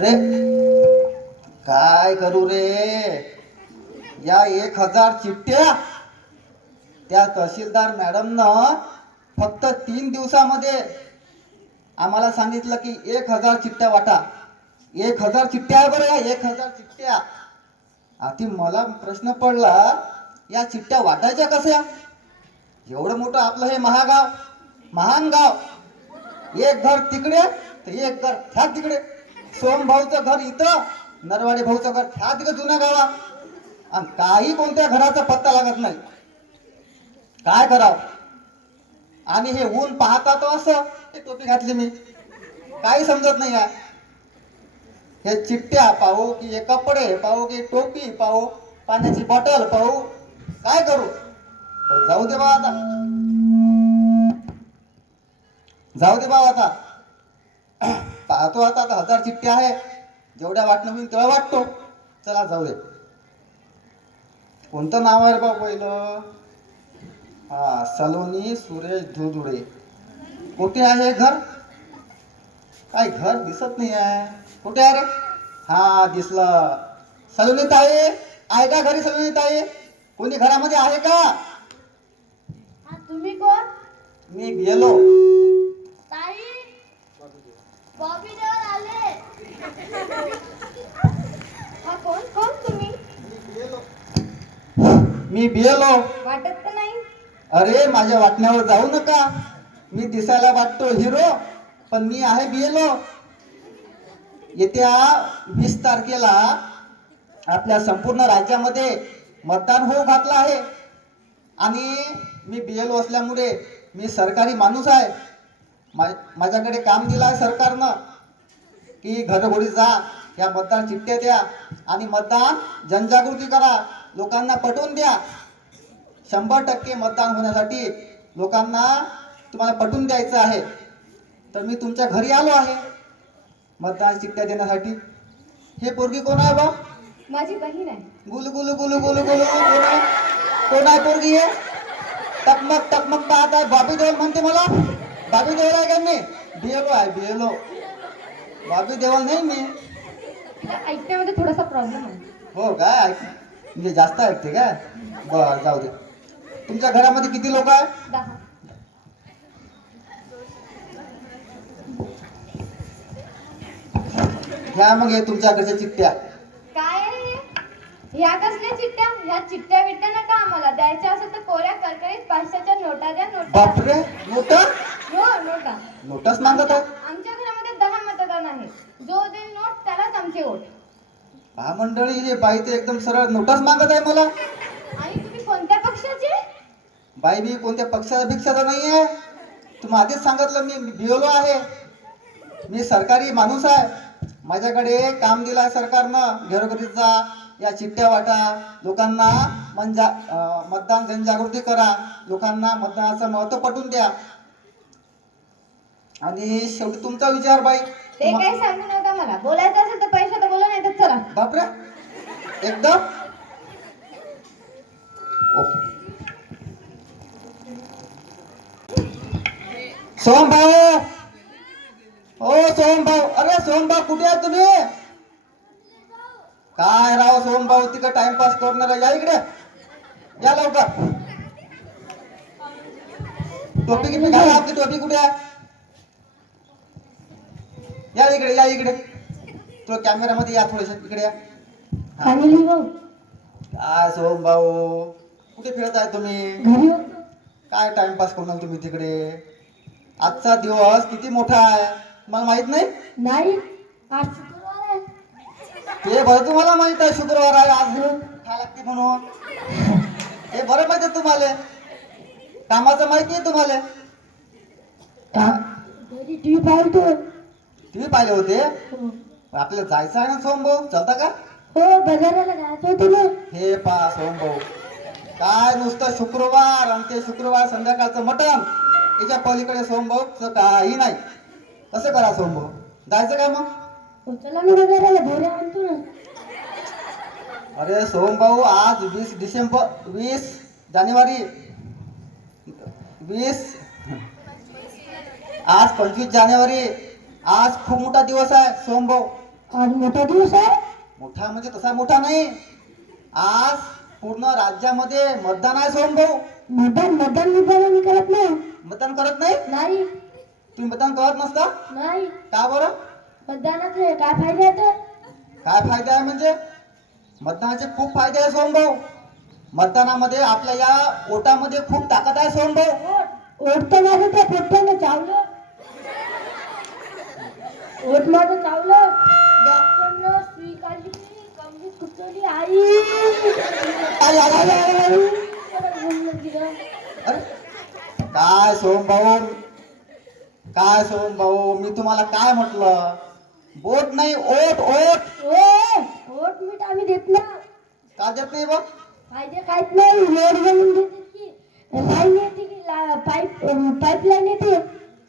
अरे काय करू रे? या एक हजार चिठ्ठ्या? त्या तहसीलदार मॅडमनं फक्त तीन दिवसामध्ये आम्हाला सांगितलं की एक हजार चिठ्ठ्या वाटा. एक हजार चिठ्ठ्या आहे बरं या एक हजार चिठ्ठ्या. आधी मला प्रश्न पडला या चिठ्ठ्या वाटायच्या कशा? एवढं मोठं आपलं हे महागाव महान गाव. एक घर तिकडे तर एक घर ह्या तिकडे. सोम भाऊचं घर इथं नरवाडे भाऊचं घर ह्या तिकडे जुना गावा आणि काही कोणत्या घराचा पत्ता लागत नाही. काय करावं? आणि हे ऊन पाहता तो असं हे टोपी घातली मी. काही समजत नाही आहे हे चिठ्ठ्या पाहू की हे कपडे पाहू की टोपी पाहू पाण्याची बॉटल पाहू काय करू? जाऊ दे बा आता. जाऊ दे बाबा आता. पाहतो आता आता हजार चिठ्ठ्या आहे. जेवढ्या वाटणं होईल तेवढ्या वाटतो. चला जाऊ दे कोणतं नाव आहे रे बा पहिलं? हा सलोनी सुरेश धुधुडे कुठे आहे घर? काय घर दिसत नाही आहे. कुठे आहे रे? हा दिसलं. सलोनी ताई आहे का घरी सलोनी ताई? कोणी घरामध्ये आहे का? हा तुम्ही कोण? मी गेलो. बॉबी देवर आले. हा कोण? कोण तुम्ही? मी बियलो वाटत तर नाही. अरे माझ्या वाटण्यावर जाऊ नका. मी दिसायला वाटतो हिरो पण मी आहे बियलो येत्या वीस तारखेला आपल्या संपूर्ण राज्यामध्ये मतदान होऊ घातलं आहे. आणि मी बियलो असल्यामुळे मी सरकारी माणूस आहे. माझ्याकडे काम दिलं आहे सरकारनं. की घरोघरी जा या मतदान चिठ्ठ्या द्या आणि मतदान जनजागृती करा. लोकांना पटवून द्या. शंभर टक्के मतदान होण्यासाठी लोकांना तुम्हाला पटवून द्यायचं आहे. तर मी तुमच्या घरी आलो आहे. मतदान चिठ्ठ्या देण्यासाठी. हे पोरगी कोण आहे बा? माझी बहीण आहे. गुलू गुलू गुलू गुलू गुलू कोण आहे कोण आहे पोरगी आहे टकमक टकमक पाहत आहे बाबी देवल म्हणते मला. बाबी देवल आहे का मी? बिएलो आहे बिएलो बाबी देवल नाही मी. ऐकण्यामध्ये थोडासा प्रॉब्लेम आहे. हो काय? ऐक म्हणजे जास्त ऐकते काय? बर जाऊ दे. तुमच्या घरामध्ये किती लोक आहे दहा. मग हे तुमच्याकडच्या चिठ्ठ्या काय आहे हे? ह्या कसल्या चिठ्ठ्या ह्या चिठ्ठ्या बिट्ट्या नका आम्हाला. द्यायच्या असेल तर कोऱ्या करकरीत पाचशेच्या नोटा द्या नोटा. बापरे नोट? हो नोटा. नोटच मागत आहे? आमच्या घरामध्ये दहा मतदान आहे. जो देईल नोट त्यालाच आमचे वोट. हा मंडळी हे बाई ते एकदम सरळ नोटच मागत आहे मला. आणि तुम्ही कोणत्या पक्षाचे? बाई मी कोणत्या पक्षाचा भिक्षाचा नाही आहे? तुम्ही आधीच सांगितलं मी बिओलो आहे. मी सरकारी माणूस आहे. माझ्याकडे काम दिलं आहे सरकारनं घरोघरी जा या चिठ्ठ्या वाटा. लोकांना मनजा मतदान जनजागृती करा. लोकांना मतदानाचं महत्त्व पटवून द्या. आणि शेवटी तुमचा विचार बाई. ते काही सांगू नका मला. बोलायचं असेल तर पैसा तर बोला नाही तर चला. बापरे. एकदम ओके सोहम भाऊ ओ सोहम भाऊ अरे सोहम भाऊ कुठे आहे तुम्ही? काय राव सोहम भाऊ तिकडे टाइमपास करणार या इकडे. या लवकर. टोपी किती घाला आपली टोपी कुठे आहे? या इकडे या इकडे. तो कॅमेरामध्ये या थोडेसे इकडे या. हा. काय सोहम भाऊ कुठे फिरत आहे तुम्ही? काय टाइमपास करून आले तुम्ही तिकडे? आजचा दिवस किती मोठा आहे? मला माहीत नाही. आज ते बरं तुम्हाला माहीत आहे शुक्रवार आहे आज खा लागते म्हणून. हे बरं माहिती आहे तुम्हाला. कामाचं माहिती आहे तुम्हाला. टीव्ही तुम्ही पाहिले होते? आपल्याला जायचं आहे ना सोहम भाऊ चलता का? हो बाजाराला जायचं होतं ना. हे पा सोहम भाऊ काय नुसतं शुक्रवार आणि ते शुक्रवार संध्याकाळचं मटण. याच्या पलीकडे सोहम भाऊ काही नाही. कसं करा सोहम भाऊ जायचं काय मग? हो, चला ना बाजाराला भोऱ्या आणतो ना. अरे सोहम भाऊ आज वीस डिसेंबर वीस जानेवारी वीस आज पंचवीस जानेवारी आज खूप मोठा दिवस आहे सोहम भाऊ. आज मोठा दिवस आहे? मोठा म्हणजे तसा मोठा नाही. आज पूर्ण राज्यामध्ये मतदान आहे सोहम भाऊ. मतदान मतदान विभाग मी करत नाही? मतदान करत नाही? नाही. तुम्ही मतदान करत नसता? नाही. का बरं? मतदानाचे काय फायदे आहेत? काय फायदा आहे म्हणजे? मतदानाचे खूप फायदे आहे सोहम भाऊ. मतदानामध्ये आपल्या या ओटामध्ये खूप ताकद आहे सोहम भाऊ. ओट तर माझं त्या पोट्यानं चावलं. माझं चावलं. डॉक्टरनं कमरी खुचवली आई. आई, आई, आई, आई, आई. बोलणं दिलं. अरे काय सोहम भाऊ? काय सोहम भाऊ? मी तुम्हाला काय म्हटलं? बोट नाही ओट ओट. ओ, ओट मीठ आम्ही देत ना का देत नाही बघ फायदे काहीच नाही. रोड बनवून देते की. लाईन येते की ला- पाईप पाईपलाईन येते.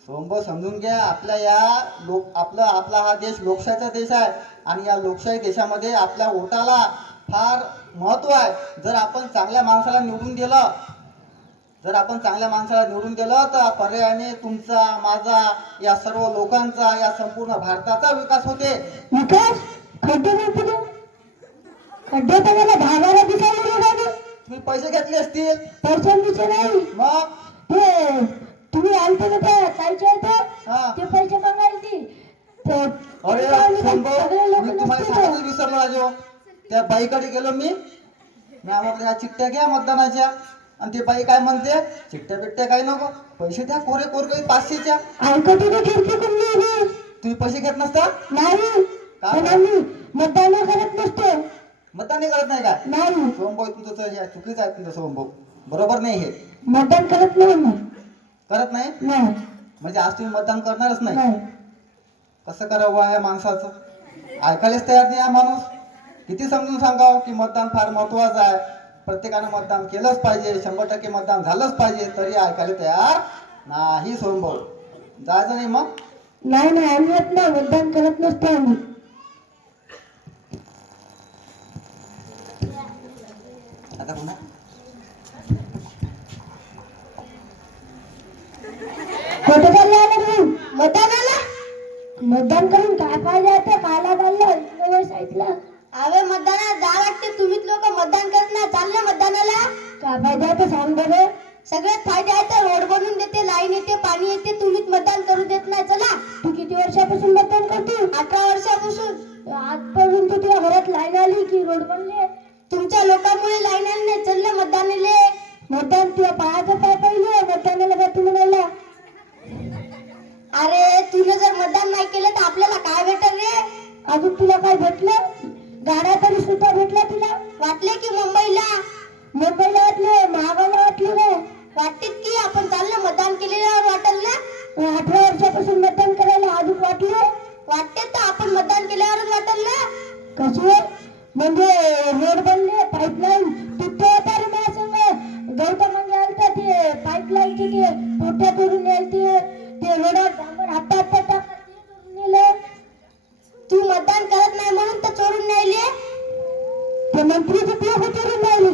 सोमभाऊ समजून घ्या. आपल्या या लोक आपला आपला हा देश लोकशाहीचा देश आहे. आणि या लोकशाही देशामध्ये आपल्या ओटाला फार महत्त्व आहे. जर आपण चांगल्या माणसाला निवडून दिलं जर आपण चांगल्या माणसाला निवडून दिलं तर पर्यायाने तुमचा माझा या सर्व लोकांचा या संपूर्ण भारताचा विकास होते. विकास? खड्डे खड्डे तर मला दिसायला तुम्ही पैसे घेतले असतील. पैशांचे नाही. मग? ते तुम्ही आलते ना त्या ताईच्या इथं? हा. ते पैसे मागायला अरे मी तुम्हाला सांगायचं तर. विसरलो राजो. त्या बाईकडे गेलो मी. मी ह्या चिठ्ठ्या घ्या मतदानाच्या. आणि ते बाई काय म्हणते चिठ्ठ्या बिट्ट्या काही नको पैसे द्या कोरे कोरगे पाचशेच्या. ऐकत? तुम्ही पैसे घेत नसता? नाही. का? मतदान करत नसतो. मतदान करत नाही का? नाही. सोमभाऊ तुमचं तर हे चुकीचं आहे तुमचं सोमभाऊ बरोबर नाही हे. मतदान करत नाही करत नाही. म्हणजे आज तुम्ही मतदान करणारच नाही. नाही. कसं करावं या माणसाचं? ऐकायलाच तयार नाही हा माणूस. किती समजून सांगावं की मतदान फार महत्वाचं आहे. प्रत्येकानं मतदान केलंच पाहिजे शंभर टक्के मतदान झालंच पाहिजे तरी ऐकायला तयार नाही सोमभाऊ जायचं नाही मग. नाही नाही आम्ही येत नाही मतदान करत नसतो आम्ही. आता पुन्हा. कुठे चालले आले तुम्ही मतदानाला मतदान करून काय फायदा आहे? कायला चाललं साईडला अरे मतदानाला जा वाटते तुम्हीच लोक मतदान करत चाललं चालले मतदानाला? काय फायदा आहे सांग बरं सगळ्यात फायदे आहेत रोड बनवून देते लाईन येते पाणी येते तुम्हीच मतदान करू देत नाही. चला तू किती वर्षापासून मतदान करते? अठरा वर्षापासून. आजपर्यंत तुझ्या घरात लाईन आली की रोड बनले? तुमच्या लोकांमुळे लाईन आली नाही. चालले मतदानाले. मतदान तुझ्या पायाचं पाय पहिले मतदानाला का तू म्हणाला? अरे तुला जर मतदान नाही केलं तर आपल्याला काय भेटल रे? अजून तुला काय भेटलं? गाड्या तरी सुद्धा भेटल्या तुला वाटले की मुंबईला? मुंबईला वाटले महागाला वाटले रे वाटतेत की आपण चाललं मतदान केलेल्यावर वाटल ना अठरा वर्षापासून मतदान करायला अजून वाटले? वाटते तर आपण मतदान केल्यावरच वाटल ना कसे म्हणजे रोड बनले पाईपलाईन ते मंत्रीचे लोक तोडून राहिले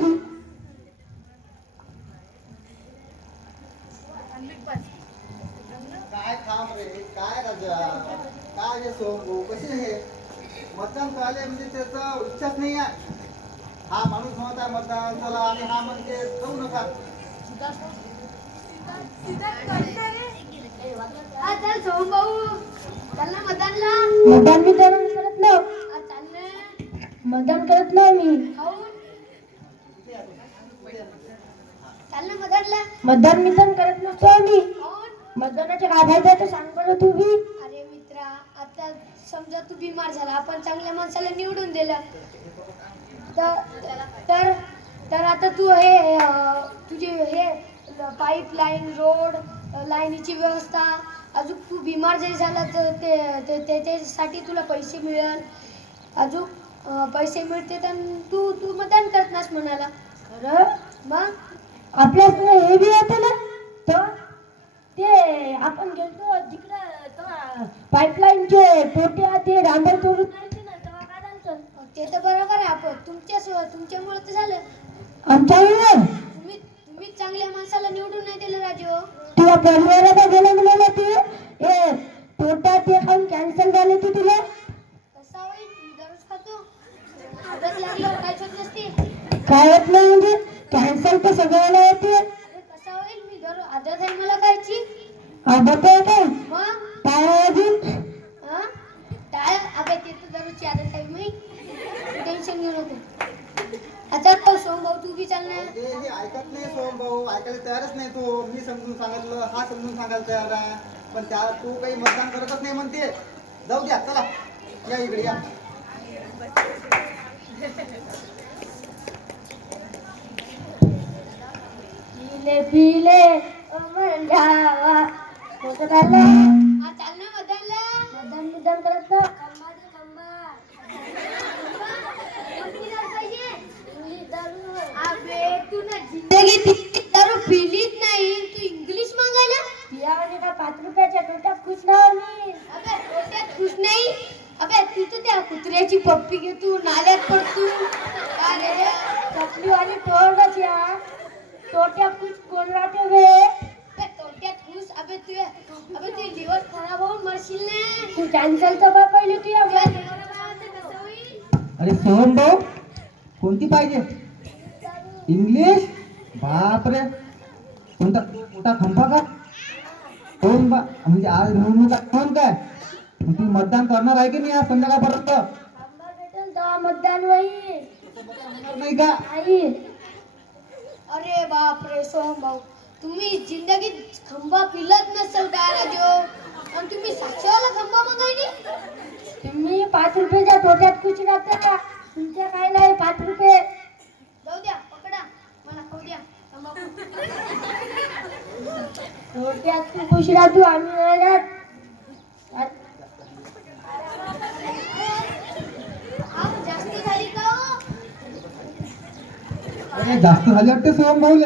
काय थांब रे काय राजा काय रे सोमभाऊ कसे हे मतदान करायला म्हणजे त्याचा इच्छाच नाही आहे हा माणूस म्हणत आहे मतदान चला आणि हा म्हणते जाऊ नका हा चल सोहम भाऊ चल ना मतदानला मतदान मी तर करत ना हा, चाल ना मतदान करत नाही मी खाऊन चाल ना मतदानला मतदान मी तर करत नसतो आम्ही खाऊन मतदानाचे काय फायदा आहे ते सांग बरं तू बी अरे मित्रा आता समजा तू बिमार झाला आपण चांगल्या माणसाला निवडून दिलं. तर तर तर आता तू हे अं, तुझे हे पाईप लाईन रोड लाईनीची व्यवस्था अजून तू बिमार जरी झाला तर ते ते- ते- त्याच्यासाठी तुला पैसे मिळेल. अजून अं, पैसे मिळते तर तू तू मतदान करत नास म्हणाला. खरं? मग? आपल्या संग हे बी होतं ना? तर? ते आपण गेलतो तिकडं पाईपलाईनचे पोट्या ते डांबर तोडून ना तेव्हा काय झालं ते तर बरोबर आहे आपण तुमच्या तुमच्यामुळे तर झालं. आमच्यामुळे? तुम्ही तुम्ही चांगल्या माणसाला निवडून नाही दिलं राजू. तुला परिवाराला गेलं म्हणाला ते? ए पोटा ते खाऊन कॅन्सल झाले ते तुला? कसा होईल? आदत लागल्यावर काय होत नसते काय होत नाही म्हणजे? कॅन्सर तर सगळ्याला येते मी दर आदत आहे मला खायची काय मग काय आहे अजून? हा? ते तर दररोजची आदत आहे मी टेन्शन घेऊ नको. अच्छा तो सोम भाऊ तू बी चाल ना. हे हे ऐकत नाही सोम भाऊ ऐकायला तयारच नाही तो. मी समजून सांगितलं हा समजून सांगायला तयार आहे. पण त्या तू काही मतदान करतच नाही म्हणते. जाऊ द्या चला. या इकडे या. पिले पिले. अमर जावा. कोणतं चाललं हा चाल ना मदानला मतदान मुद्दाम करत ना खंबा खराब होऊन मरशील ना। तू पहिले तू कसं होईल अरे सोहम भाऊ कोणती पाहिजे इंग्लिश बापरे कोणता कोणता खंपा का? कोण बा म्हणजे आज. कोण काय मग तुम्ही मतदान करणार आहे की नाही आज संध्याकाळपर्यंत आंबा भेटेल दहा मतदान होईल होणार नाही का? आई अरे बाप रे सोहम भाऊ तुम्ही जिंदगीत खंबा पिलत नसेल काय राजो आणि तुम्ही मागायली? तुम्ही पाच रुपयाच्या टोट्यात खुश राहता तुमच्या काय नाही पाच रुपये. जाऊ द्या पकडा. मला खाऊ द्या. तंबाखू. टोट्यात तू खुश राहतो आम्ही नाही राहत. हा जास्ती झाली का? अरे जास्त झाले वाटते सोहम भाऊले.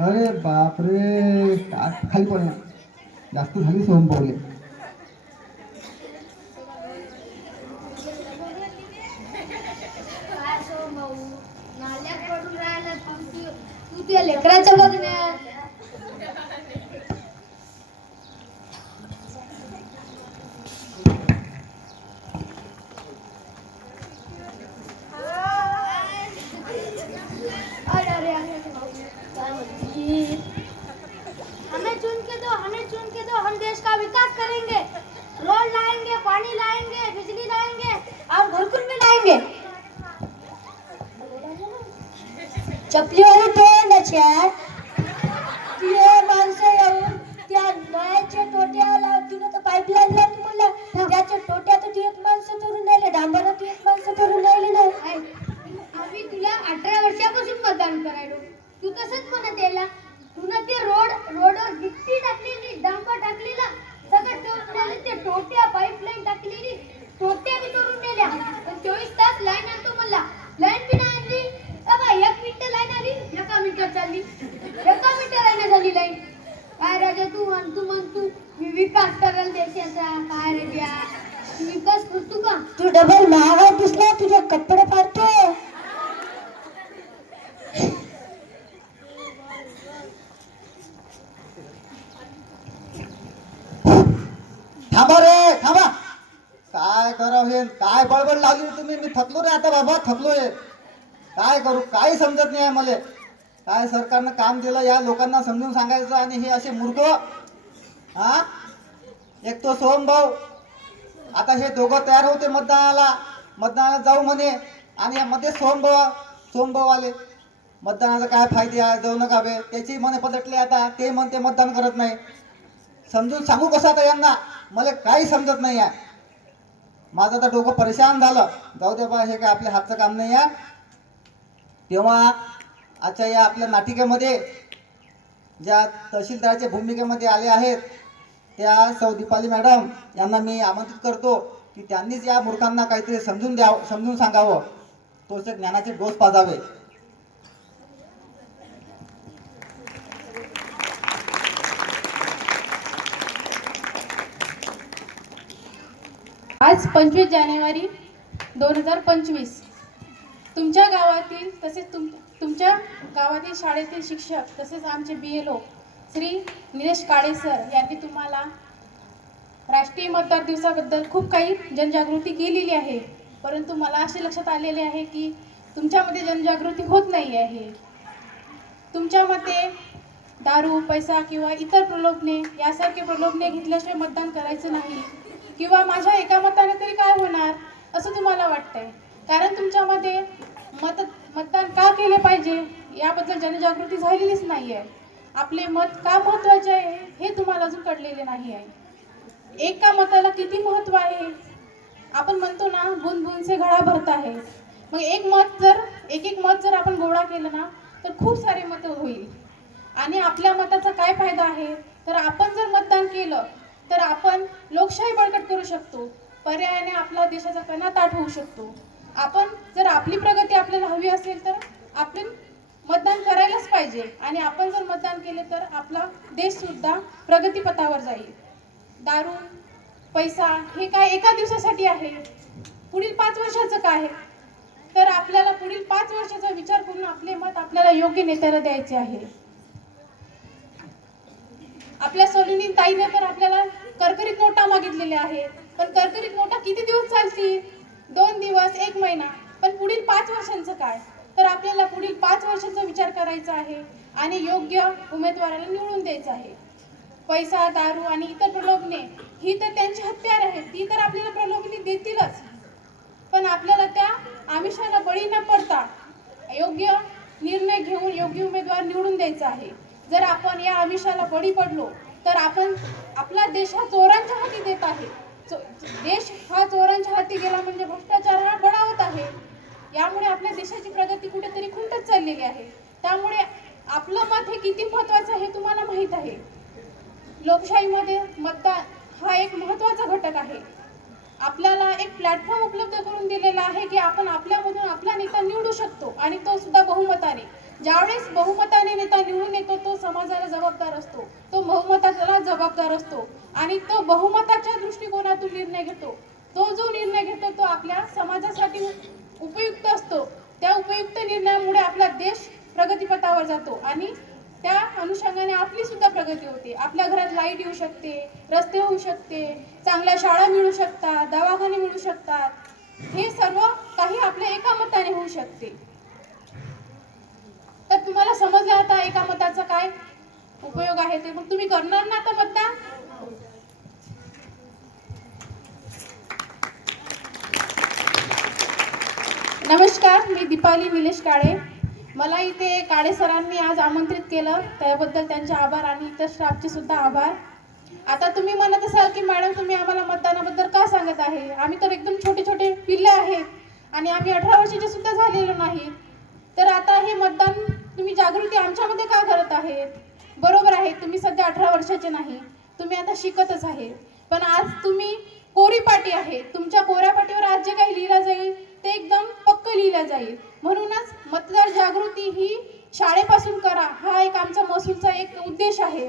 अरे बापरे खाली पडला. जास्त झाली सोहम भाऊले पडून राहिला तू त्या लेकराच्या काय सरकारनं काम दिलं या लोकांना समजून सांगायचं आणि हे असे मूर्ख हा? एक तो सोमभाऊ आता हे दोघं तयार होते मतदानाला. मतदानाला जाऊ म्हणे. आणि यामध्ये सोहम सोमभाऊ आले. मतदानाचा काय फायदे आहे जाऊ नका बे. त्याची मने पलटले आता. ते म्हणते मतदान करत नाही. समजून सांगू कसं आता यांना? मला काही समजत नाही आहे. माझं आता डोकं परेशान झालं. जाऊ दे बा हे काय आपल्या हातचं काम नाही आहे. तेव्हा आजच्या या आपल्या नाटिकेमध्ये ज्या तहसीलदाराच्या भूमिकेमध्ये आले आहेत त्या सौ दीपाली मॅडम यांना मी आमंत्रित करतो की त्यांनीच या मूर्खांना काहीतरी समजून द्यावं समजून सांगावं. तोच ज्ञानाचे डोस पाजावे. आज पंचवीस जानेवारी दोन हजार पंचवीस. तुमच्या गावातील तसेच तुम तुमच्या गावातील शाळेतील शिक्षक तसेच आमचे B L O Shri Nilesh Kale sir यांनी तुम्हाला राष्ट्रीय मतदार दिवसाबद्दल खूप काही जनजागृती केलेली आहे. परंतु मला असे लक्षात आलेले आहे की तुमच्यामध्ये जनजागृती होत नाही आहे. तुमच्या मते दारू पैसा किंवा इतर प्रलोभने यासारखे प्रलोभने घेतल्याशिवाय मतदान करायचं नाही किंवा माझ्या एका मताने तरी काय होणार असं तुम्हाला वाटतंय? कारण तुमच्यामध्ये मत मतदान का केले पाहिजे? याबद्दल जनजागृती झालेलीच नाही आहे आपले मत का महत्त्वाचे आहे हे तुम्हाला अजून कळलेले नाही आहे. एका मताला किती महत्त्व आहे? आपण म्हणतो ना बुंद घडा भरत आहे. मग एक मत जर एक एक मत जर आपण गोळा केलं ना तर खूप सारे मतं होईल. आणि आपल्या मताचा काय फायदा आहे? तर आपण जर मतदान केलं तर आपण लोकशाही बळकट करू शकतो. पर्यायाने आपला देशाचा कणा ताट होऊ शकतो. आपण जर आपली प्रगती आपल्याला हवी असेल तर आपण मतदान करायलाच पाहिजे. आणि आपण जर मतदान केले तर आपला देश सुद्धा प्रगतीपथावर जाईल. दारू पैसा हे काय एका दिवसासाठी आहे? पुढील पाच वर्षाचं काय आहे? तर आपल्याला पुढील पाच वर्षाचा विचार करून आपले मत आपल्याला योग्य नेत्याला द्यायचे आहे. आपल्या सलोनी ताईने तर आपल्याला करकरीत नोटा मागितलेल्या आहेत. पण करकरीत नोटा किती दिवस चालतील? दोन दिवस एक महिना. पण पुढील पाच वर्षांचं काय? तर आपल्याला पुढील पाच वर्षांचा विचार करायचा आहे आणि योग्य उमेदवाराला निवडून द्यायचं आहे. पैसा दारू आणि इतर प्रलोभने ही तर त्यांची हत्यार आहेत ती तर आपल्याला प्रलोभने देतीलच. पण आपल्याला त्या आमिषाला बळी न पडता योग्य निर्णय घेऊन योग्य उमेदवार निवडून द्यायचा आहे. जर आपण या आमिषाला बळी पडलो तर आपण आपला देश हा चोरांच्या हाती देत आहे. देश हा चोरांच्या हाती गेला म्हणजे भ्रष्टाचार हा बळावत आहे. यामुळे आपल्या देशाची प्रगती कुठेतरी खुंटत चाललेली आहे. त्यामुळे आपलं मत हे किती महत्वाचं हे तुम्हाला माहीत आहे. लोकशाहीमध्ये मतदान हा एक महत्त्वाचा घटक आहे. आपल्याला एक प्लॅटफॉर्म उपलब्ध करून दिलेला आहे की आपण आपल्यामधून आपला नेता निवडू शकतो आणि तो सुद्धा बहुमताने. ज्यावेळेस बहुमताने नेता निवडून येतो तो समाजाला जबाबदार असतो. तो बहुमताला जबाबदार असतो. आणि तो बहुमताच्या दृष्टिकोनातून निर्णय घेतो. तो जो निर्णय घेतो तो आपल्या समाजासाठी उपयुक्त असतो. त्या उपयुक्त निर्णयामुळे आपला देश प्रगतीपथावर जातो आणि त्या अनुषंगाने आपली सुद्धा प्रगती होते. आपल्या घरात लाइट येऊ शकते रस्ते होऊ शकते चांगल्या शाळा मिळू शकतात दवाखाने मिळू शकतात. हे सर्व काही आपल्या एका मताने होऊ शकते. तर तुम्हाला समजलं आता एका मताचा काय उपयोग आहे ते. मग तुम्ही करणार ना आता मतदान? नमस्कार मी दीपाली निलेश काळे. मला इथे काळे सरांनी आज आमंत्रित केलं. त्याबद्दल त्यांचे आभार आणि इतर स्टाफचे सुद्धा आभार. आता तुम्ही म्हणत असाल की मॅडम तुम्ही आम्हाला मतदानाबद्दल का सांगत आहे? आम्ही तर एकदम छोटे छोटे पिल्ले आहेत आणि आम्ही अठरा वर्षाचे सुद्धा झालेलो नाही. तर आता हे मतदान तुम्ही जागृती आमच्यामध्ये का करत आहेत? बरोबर आहे तुम्ही सध्या अठरा वर्षाचे नाही तुम्ही आता शिकतच आहे. पण आज तुम्ही कोरी पाटी आहे तुमच्या कोऱ्या पाटीवर आज जे काही लिहिलं जाईल ते एकदम पक्क लिहिलं जाईल. म्हणूनच मतदार जागृती ही शाळेपासून करा हा एक आमचा महसूलचा एक उद्देश आहे.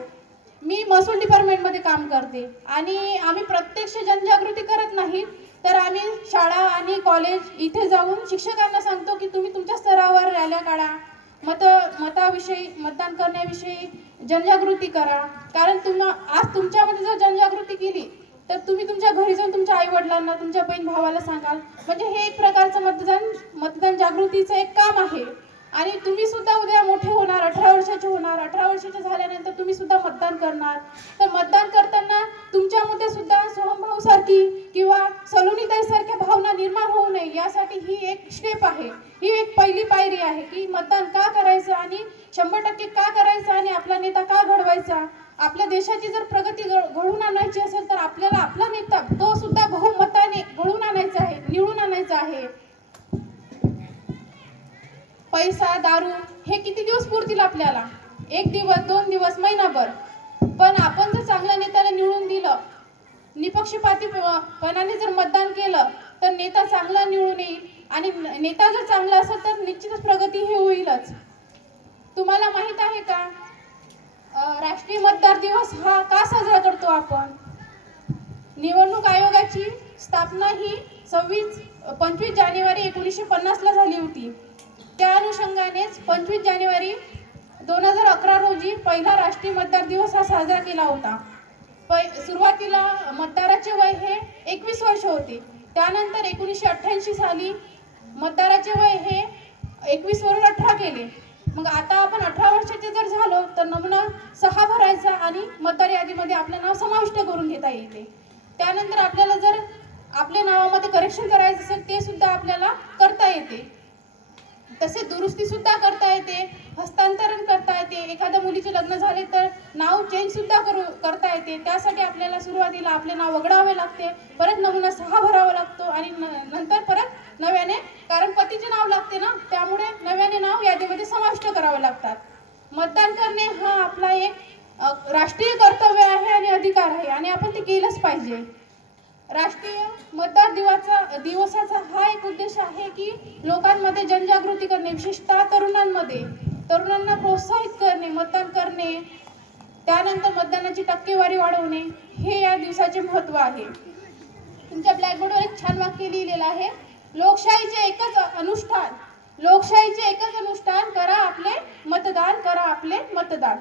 मी महसूल डिपार्टमेंटमध्ये काम करते आणि आम्ही प्रत्यक्ष जनजागृती करत नाही तर आम्ही शाळा आणि कॉलेज इथे जाऊन शिक्षकांना सांगतो की तुम्ही तुमच्या स्तरावर रॅल्या काढा मत मताविषयी मतदान करण्याविषयी जनजागृती करा. कारण तुम्हाला आज तुमच्यामध्ये जर जनजागृती केली तर तुम्ही तुमच्या घरी जाऊन तुमच्या आई वडिलांना तुमच्या बहीण भावाला सांगाल. म्हणजे हे एक प्रकारचं मतदान मतदान जागृतीचं एक काम आहे. आणि तुम्ही सुद्धा उद्या मोठे होणार अठरा वर्षाचे होणार अठरा वर्षाचे झाल्यानंतर तुम्ही सुद्धा मतदान करणार. तर मतदान करताना तुमच्यामध्ये सुद्धा सोहमभाऊ सारखी किंवा सलोनीताई सारख्या भावना निर्माण होऊ नये यासाठी ही एक स्टेप आहे. ही एक पहिली पायरी आहे की मतदान का करायचं आणि शंभर टक्के का करायचं आणि आपला नेता का घडवायचा? आपल्या देशाची जर प्रगती घड- घडवून आपल्याला. एक दिवस दोन दिवस महिनाभर. पण आपण जर चांगल्या नेत्याला निवडून दिलं निपक्षपातीपणाने जर मतदान केलं तर नेता चांगला निवडून येईल. आणि नेता जर चांगला असेल तर निश्चितच प्रगती ही होईलच. तुम्हाला माहीत आहे का? राष्ट्रीय मतदार दिवस हा का साजरा करतो आपण? निवडणूक आयोगाची स्थापना ही सव्वीस पंचवीस जानेवारी एकोणीसशे पन्नासला झाली होती. त्या अनुषंगानेच पंचवीस जानेवारी दोन हजार अकरा रोजी पहिला राष्ट्रीय मतदार दिवस हा साजरा केला होता. पै सुरुवातीला मतदाराचे वय हे एकवीस वर्ष होते. त्यानंतर एकोणीसशे अठ्ठ्याऐंशी साली मतदाराचे वय हे एकवीस वरून अठरा केले मग आता आपण अठरा वर्षाचे जर झालो तर नमुना सहा भरायचा आणि मतदार यादीमध्ये आपलं नाव समाविष्ट करून घेता येते. त्यानंतर आपल्याला जर आपल्या नावामध्ये करेक्शन करायचं असेल ते सुद्धा आपल्याला करता येते. तसे दुरुस्ती सुद्धा करता येते हस्तांतरण करता येते. एखाद्या मुलीचे लग्न झाले तर नाव चेंज सुद्धा करू करता येते. त्यासाठी आपल्याला सुरुवातीला आपले नाव वगळावे लागते. परत नमुना सहा भरावा लागतो आणि न- नंतर परत नव्याने कारण पतीचे नाव लागते ना त्यामुळे नव्याने नाव यादीमध्ये समाविष्ट करावे लागतात. मतदान करणे हा आपला एक राष्ट्रीय कर्तव्य आहे आणि अधिकार आहे आणि आपण ते केलंच पाहिजे. राष्ट्रीय मतदार दिवाचा दिवसाचा हा एक उद्देश आहे की लोकांमध्ये जनजागृती करणे विशेषतः तरुणांमध्ये. तरुणांना प्रोत्साहित करणे मतदान करणे त्यानंतर मतदानाची टक्केवारी वाढवणे हे या दिवसाचे महत्त्व आहे. तुमच्या ब्लॅकबोर्डवर एक छान वाक्य लिहिलेलं आहे. लोकशाहीचे एकच अनुष्ठान लोकशाहीचे एकच अनुष्ठान करा आपले मतदान करा आपले मतदान.